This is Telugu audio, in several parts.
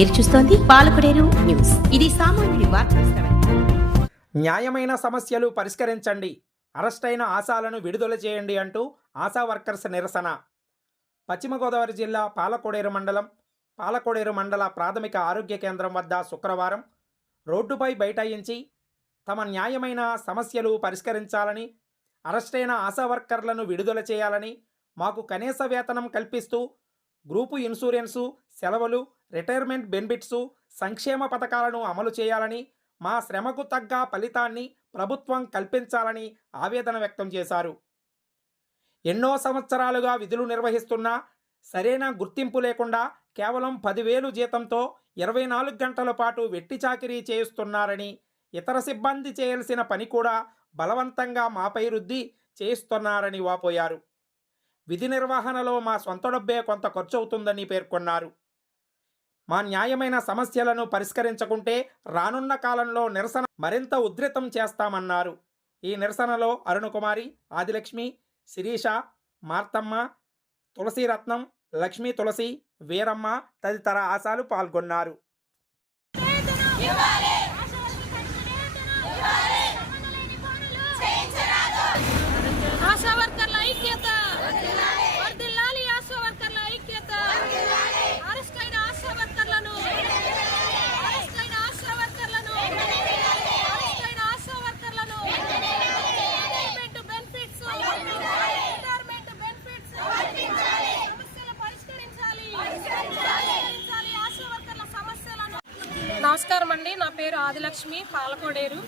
మీరు చూస్తోంది పాలకుడేరు న్యూస్. ఇది సామాన్యుడి న్యాయమైన సమస్యలు పరిష్కరించండి. అరెస్టైన ఆశాలను విడుదల చేయండి అంటూ ఆశా వర్కర్స్ నిరసన. పశ్చిమ గోదావరి జిల్లా పాలకోడేరు మండలం పాలకోడేరు మండల ప్రాథమిక ఆరోగ్య కేంద్రం వద్ద శుక్రవారం రోడ్డుపై బైఠాయించి తమ న్యాయమైన సమస్యలు పరిష్కరించాలని అరెస్టైన ఆశా వర్కర్లను విడుదల చేయాలని మాకు కనీస వేతనం కల్పిస్తూ గ్రూపు ఇన్సూరెన్సు సెలవులు రిటైర్మెంట్ బెనిఫిట్సు సంక్షేమ పథకాలను అమలు చేయాలని మా శ్రమకు తగ్గ ఫలితాన్ని ప్రభుత్వం కల్పించాలని ఆవేదన వ్యక్తం చేశారు. ఎన్నో సంవత్సరాలుగా విధులు నిర్వహిస్తున్నా సరైన గుర్తింపు లేకుండా కేవలం పదివేలు జీతంతో ఇరవై నాలుగు గంటల పాటు వెట్టి చాకిరీ చేయిస్తున్నారని ఇతర సిబ్బంది చేయాల్సిన పని కూడా బలవంతంగా మాపై రుద్ది చేయిస్తున్నారని వాపోయారు. విధి నిర్వహణలో మా సొంత డబ్బే కొంత ఖర్చు అవుతుందని పేర్కొన్నారు. మా న్యాయమైన సమస్యలను పరిష్కరించకుంటే రానున్న కాలంలో నిరసన మరింత ఉధృతం చేస్తామన్నారు. ఈ నిరసనలో అరుణకుమారి ఆదిలక్ష్మి శిరీష మార్తమ్మ తులసీరత్నం లక్ష్మీ తులసి వీరమ్మ తదితర ఆశాలు పాల్గొన్నారు ఆశా వర్కర్ల ఐక్యత వర్ధిల్లాలి ఆశా వర్కర్ల ఐక్యత అరెస్ట్ అయిన ఆశా వర్కర్లను అరెస్ట్ అయిన ఆశా వర్కర్లను అరెస్ట్ అయిన ఆశా వర్కర్లను రిటైర్మెంట్ బెనిఫిట్స్ రిటైర్మెంట్ బెనిఫిట్స్ సమస్యలు పరిష్కరించాలి పరిష్కరించాలి ఆశా వర్కర్ల సమస్యలను నమస్కారం అండి నా పేరు ఆదిలక్ష్మి పాలకోడేరు.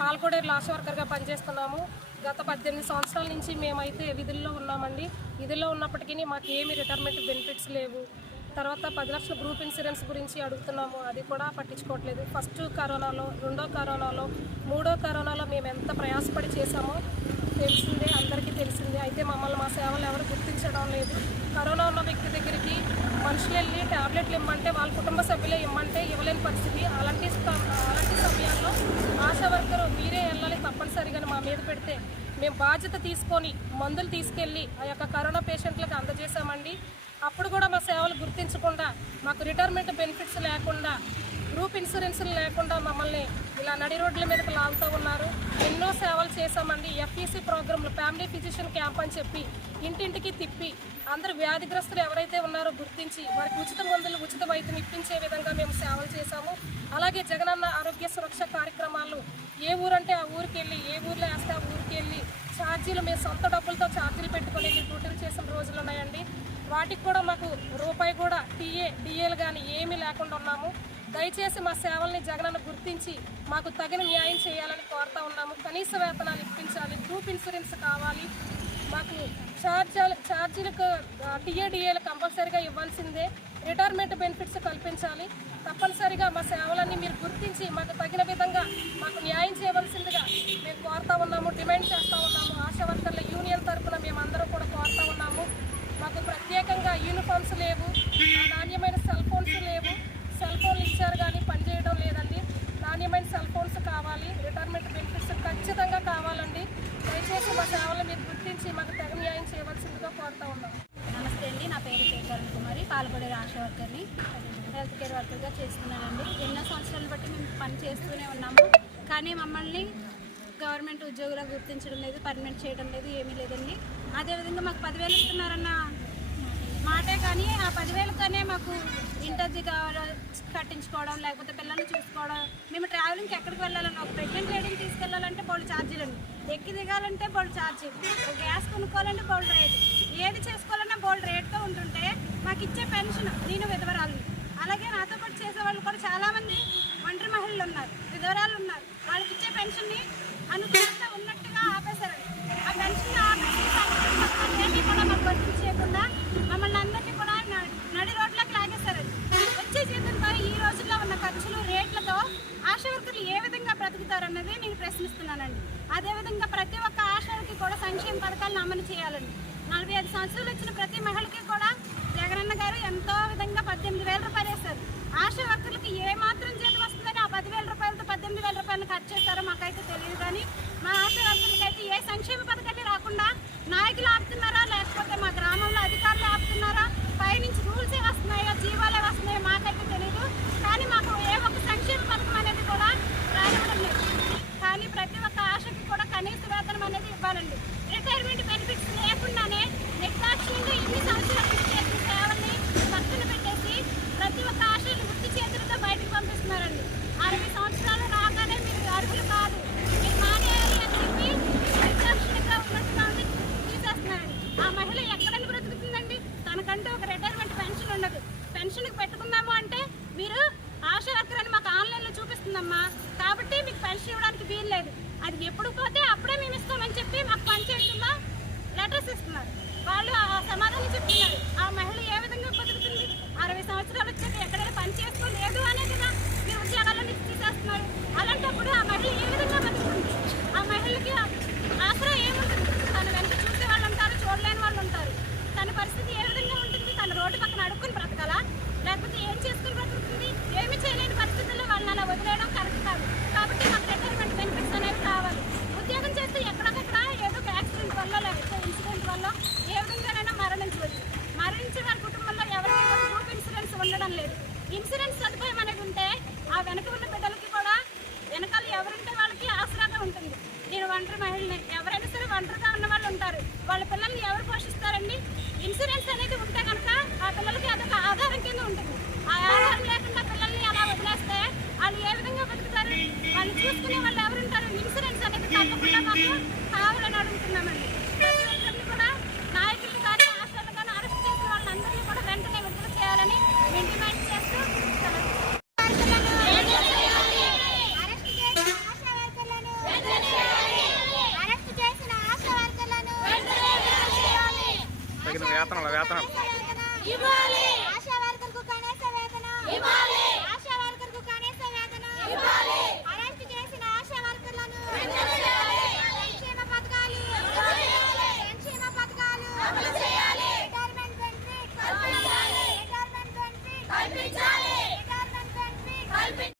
పాలకోడేరు లాస్ వర్కర్గా పనిచేస్తున్నాము. గత పద్దెనిమిది సంవత్సరాల నుంచి మేమైతే విధుల్లో ఉన్నామండి. విధుల్లో ఉన్నప్పటికీ మాకు ఏమి రిటైర్మెంట్ బెనిఫిట్స్ లేవు. తర్వాత పది లక్షల గ్రూప్ ఇన్సూరెన్స్ గురించి అడుగుతున్నాము. అది కూడా పట్టించుకోవట్లేదు. ఫస్ట్ కరోనాలో రెండో కరోనాలో మూడో కరోనాలో మేము ఎంత ప్రయాసపడి చేశామో తెలిసిందే తెలిసింది. అయితే మమ్మల్ని మా సేవలు ఎవరు గుర్తించడం లేదు. కరోనా ఉన్న వ్యక్తి దగ్గరికి మనుషులు వెళ్ళి ట్యాబ్లెట్లు ఇమ్మంటే వాళ్ళ కుటుంబ సభ్యులే ఇమ్మంటే ఇవ్వలేని పరిస్థితి. అలాంటి అలాంటి సమయాల్లో ఆశా వర్కర్ మీరే వెళ్ళాలి తప్పనిసరిగా మా మీద పెడితే మేము బాధ్యత తీసుకొని మందులు తీసుకెళ్ళి ఆ యొక్క కరోనా పేషెంట్లకు అందజేశామండి. అప్పుడు కూడా మా సేవలు గుర్తించకుండా మాకు రిటైర్మెంట్ బెనిఫిట్స్ లేకుండా గ్రూప్ ఇన్సూరెన్స్లు లేకుండా మమ్మల్ని ఇలా నడి రోడ్ల మీదకి లాగుతూ ఉన్నారు. ఎన్నో సేవలు చేశామండి. ఎఫ్ఈసీ ప్రోగ్రాంలు ఫ్యామిలీ ఫిజిషియన్ క్యాంప్ అని చెప్పి ఇంటింటికి తిప్పి అందరు వ్యాధిగ్రస్తులు ఎవరైతే ఉన్నారో గుర్తించి వారికి ఉచిత మందులు ఉచిత వైద్యం ఇప్పించే విధంగా మేము సేవలు చేశాము. అలాగే జగనన్న ఆరోగ్య సురక్ష కార్యక్రమాలు ఏ ఊరంటే ఆ ఊరికి వెళ్ళి ఏ ఊర్లో వేస్తే ఆ ఊరికి వెళ్ళి ఛార్జీలు మేము సొంత డబ్బులతో ఛార్జీలు పెట్టుకొని డ్యూటీలు చేసిన రోజులు ఉన్నాయండి. వాటికి కూడా మాకు రూపాయి కూడా టీఏ డిఏలు కానీ ఏమీ లేకుండా ఉన్నాము. దయచేసి మా సేవల్ని జగనన్న గుర్తించి మాకు తగిన న్యాయం చేయాలని కోరుతా ఉన్నాము. కనీస వేతనాలు ఇప్పించాలి గ్రూప్ ఇన్సూరెన్స్ కావాలి. మాకు ఛార్జీలు ఛార్జీలకు టీఏడిఏలు కంపల్సరీగా ఇవ్వాల్సిందే. రిటైర్మెంట్ బెనిఫిట్స్ కల్పించాలి. తప్పనిసరిగా మా సేవలన్నీ మీరు గుర్తించి మాకు తగిన విధంగా మాకు న్యాయం చేయవలసిందిగా మేము కోరుతా ఉన్నాము డిమాండ్ చేస్తూ ఉన్నాము. ఆశా వర్కర్ల యూనియన్ తరఫున మేమందరం కూడా కోరుతా ఉన్నాము. మాకు ప్రత్యేకంగా యూనిఫామ్స్ లేవు నాణ్యమైన సెల్ ఫోన్స్ లేవు సెల్ ఫోన్లు ఇచ్చారు కానీ పనిచేయడం లేదండి నాణ్యమైన సెల్ ఫోన్స్ కావాలి రిటైర్మెంట్ బెనిఫిట్స్ ఖచ్చితంగా కావాలండి దయచేసి మా సేవలు మీరు గుర్తించి మాకు తగిన న్యాయం చేయవలసిందిగా కోరుతా ఉన్నాం నమస్తే అండి నా పేరు కే కరుణ్ కుమారి పాల్గొడే ఆశా వర్కర్ని హెల్త్ కేర్ వర్కర్గా చేస్తున్నానండి. ఎన్నో సంవత్సరాలు బట్టి మేము పని చేస్తూనే ఉన్నాము కానీ మమ్మల్ని గవర్నమెంట్ ఉద్యోగులు గుర్తించడం లేదు పర్మనెంట్ చేయడం లేదు ఏమీ లేదండి. అదేవిధంగా మాకు పదివేలు ఇస్తున్నారన్న మాటే కానీ ఆ పదివేలతోనే మాకు ఇంటర్జీ కావాలో కట్టించుకోవడం లేకపోతే పిల్లల్ని చూసుకోవడం మేము ట్రావెలింగ్కి ఎక్కడికి వెళ్ళాలన్నా ఒక ప్రెగ్నెంట్ లేడీని తీసుకెళ్ళాలంటే బోల్డ్ ఛార్జీలు అండి ఎక్కి దిగాలంటే బోల్డ్ ఛార్జీ ఒక గ్యాస్ కొనుక్కోవాలంటే బోల్డ్ రేటు ఏది చేసుకోవాలన్నా బోల్డ్ రేట్తో ఉంటుంటే మాకు ఇచ్చే పెన్షన్ నేను విధవరాలు అలాగే నాతో పాటు చేసే వాళ్ళు కూడా చాలామంది ఒంటరి మహిళలు ఉన్నారు విధవరాలు ఉన్నారు. వాళ్ళకి ఇచ్చే పెన్షన్ని అనుకుంటా ఉన్నట్టుగా ఆపేశారు ఆ పెన్షన్ ఆపేసి కూడా మాకు వర్తించకుండా మమ్మల్ని అందరినీ కూడా నడి రోడ్లకు లాగేశారు వచ్చే జీతంతో ఈ రోజుల్లో ఉన్న ఖర్చులు రేట్లతో ఆశా వర్కర్లు ఏ విధంగా బ్రతుకుతారన్నది నేను ప్రశ్నిస్తున్నానండి. అదేవిధంగా ప్రతి ఒక్క ఆశలకి కూడా సంక్షేమ పథకాలను అమలు చేయాలండి. నలభై ఐదు సంవత్సరాలు వచ్చిన ప్రతి మహిళకి కూడా జగనన్న గారు ఎంతో విధంగా పద్దెనిమిది వేల రూపాయలు వేశారు. ఆశా వర్కర్లకి ఏ మాత్రం జీతం వస్తుందని ఆ పదివేల రూపాయలతో పద్దెనిమిది వేల రూపాయలు ఖర్చు చేస్తారో మాకైతే తెలియదు కానీ మా ఆశా వర్కర్లకి అయితే ఏ సంక్షేమ పథకం కాబట్టి ఇవ్వడానికి వీలు లేదు అది ఎప్పుడు పోతే అప్పుడే మేము ఇస్తామని చెప్పి మాకు పంచాయతీలో లెటర్స్ ఇస్తున్నారు. వాళ్ళు ఆ సమాధానం చెప్తున్నారు. ఆ మహిళ ఏ విధంగా బతుకుతుంది అరవై సంవత్సరాలు వచ్చేది ఎక్కడైనా పని చేసుకోలేదు అనేది కదా మీరు ఉద్యోగాల్లో నుంచి తీసేస్తున్నారు అలాంటప్పుడు ఆ మహిళ ఏ విధంగా బతుకుతుంది ఆ మహిళకి ఆసరా ఏముంటుంది తన వెనక చూసే వాళ్ళు ఉంటారు చూడలేని వాళ్ళు ఉంటారు తన పరిస్థితి ఏ విధంగా ఉంటుంది తన రోడ్డు పక్కన అడుక్కుని బ్రతకాలా లేకపోతే ఏం చేసుకుని బ్రతుకుతుంది ఏమి చేయలేని పరిస్థితుల్లో వాళ్ళని అలా వదిలేయడం కరెక్ట్ కాదు కాబట్టి మాకు రిటైర్మెంట్ బెనిఫిట్స్ అనేవి కావాలి ఉద్యోగం చేస్తే ఎక్కడికక్కడ ఏదో ఒక యాక్సిడెంట్ వల్ల లేకపోతే ఇన్సిడెంట్ వల్ల ఏ విధంగానైనా మరణించవచ్చు మరణించిన వారి కుటుంబంలో ఎవరికి కూడా గ్రూప్ ఇన్సూరెన్స్ ఉండడం లేదు ఇన్సూరెన్స్ సదుపాయం అనేది ఉంటే ఆ వెనక ఉన్న బిడ్డలకి కూడా వెనకాల ఎవరుంటే వాళ్ళకి ఆసరాగా ఉంటుంది నేను ఒంటరి మహిళని ఎవరైనా సరే ఒంటరిగా ఉన్న వాళ్ళు ఉంటారు. వాళ్ళ పిల్లల్ని ఎవరు పోషిస్తారండి? ఇన్సూరెన్స్ అనేది ఉంటే కనుక ఆ పిల్లలకి అదొక ఆధారం కింద ఉంటుంది. ఆ ఆధారం లేకుండా పిల్లల్ని అలా వదిలేస్తే వాళ్ళు ఏ విధంగా బతుకుతారు? వాళ్ళు చూసుకునే వాళ్ళు ఎవరుంటారు? ఇన్సూరెన్స్ అనేది తప్పకుండా మాకు కావాలని అడుగుతున్నామండి ప్రతి ఒక్కరిని కూడా నాయకులు కానీ ఆశలు కానీ అరెస్ట్ చేసిన వాళ్ళందరినీ కూడా వెంటనే విడుదల చేయాలని మేము డిమాండ్ చేస్తూ సెలవు. అరెస్ట్ చేసిన ఆశా వర్కర్లను తగిన వేతనాలు వేతనాలు ఇవ్వాలి ఆశా వర్కర్కు కనీస వేతన ఇవ్వాలి ఆశా వర్కర్కు కనీస వేతన ఇవ్వాలి అరెస్ట్ చేసిన ఆశా వర్కర్లను సంక్షేమ పథకాలు సంక్షేమ పథకాలు అమలు చేయాలి రిటైర్మెంట్ బెనిఫిట్ కల్పించాలి రిటైర్మెంట్ బెనిఫిట్ కల్పించాలి రిటైర్మెంట్ బెనిఫిట్ కల్పించాలి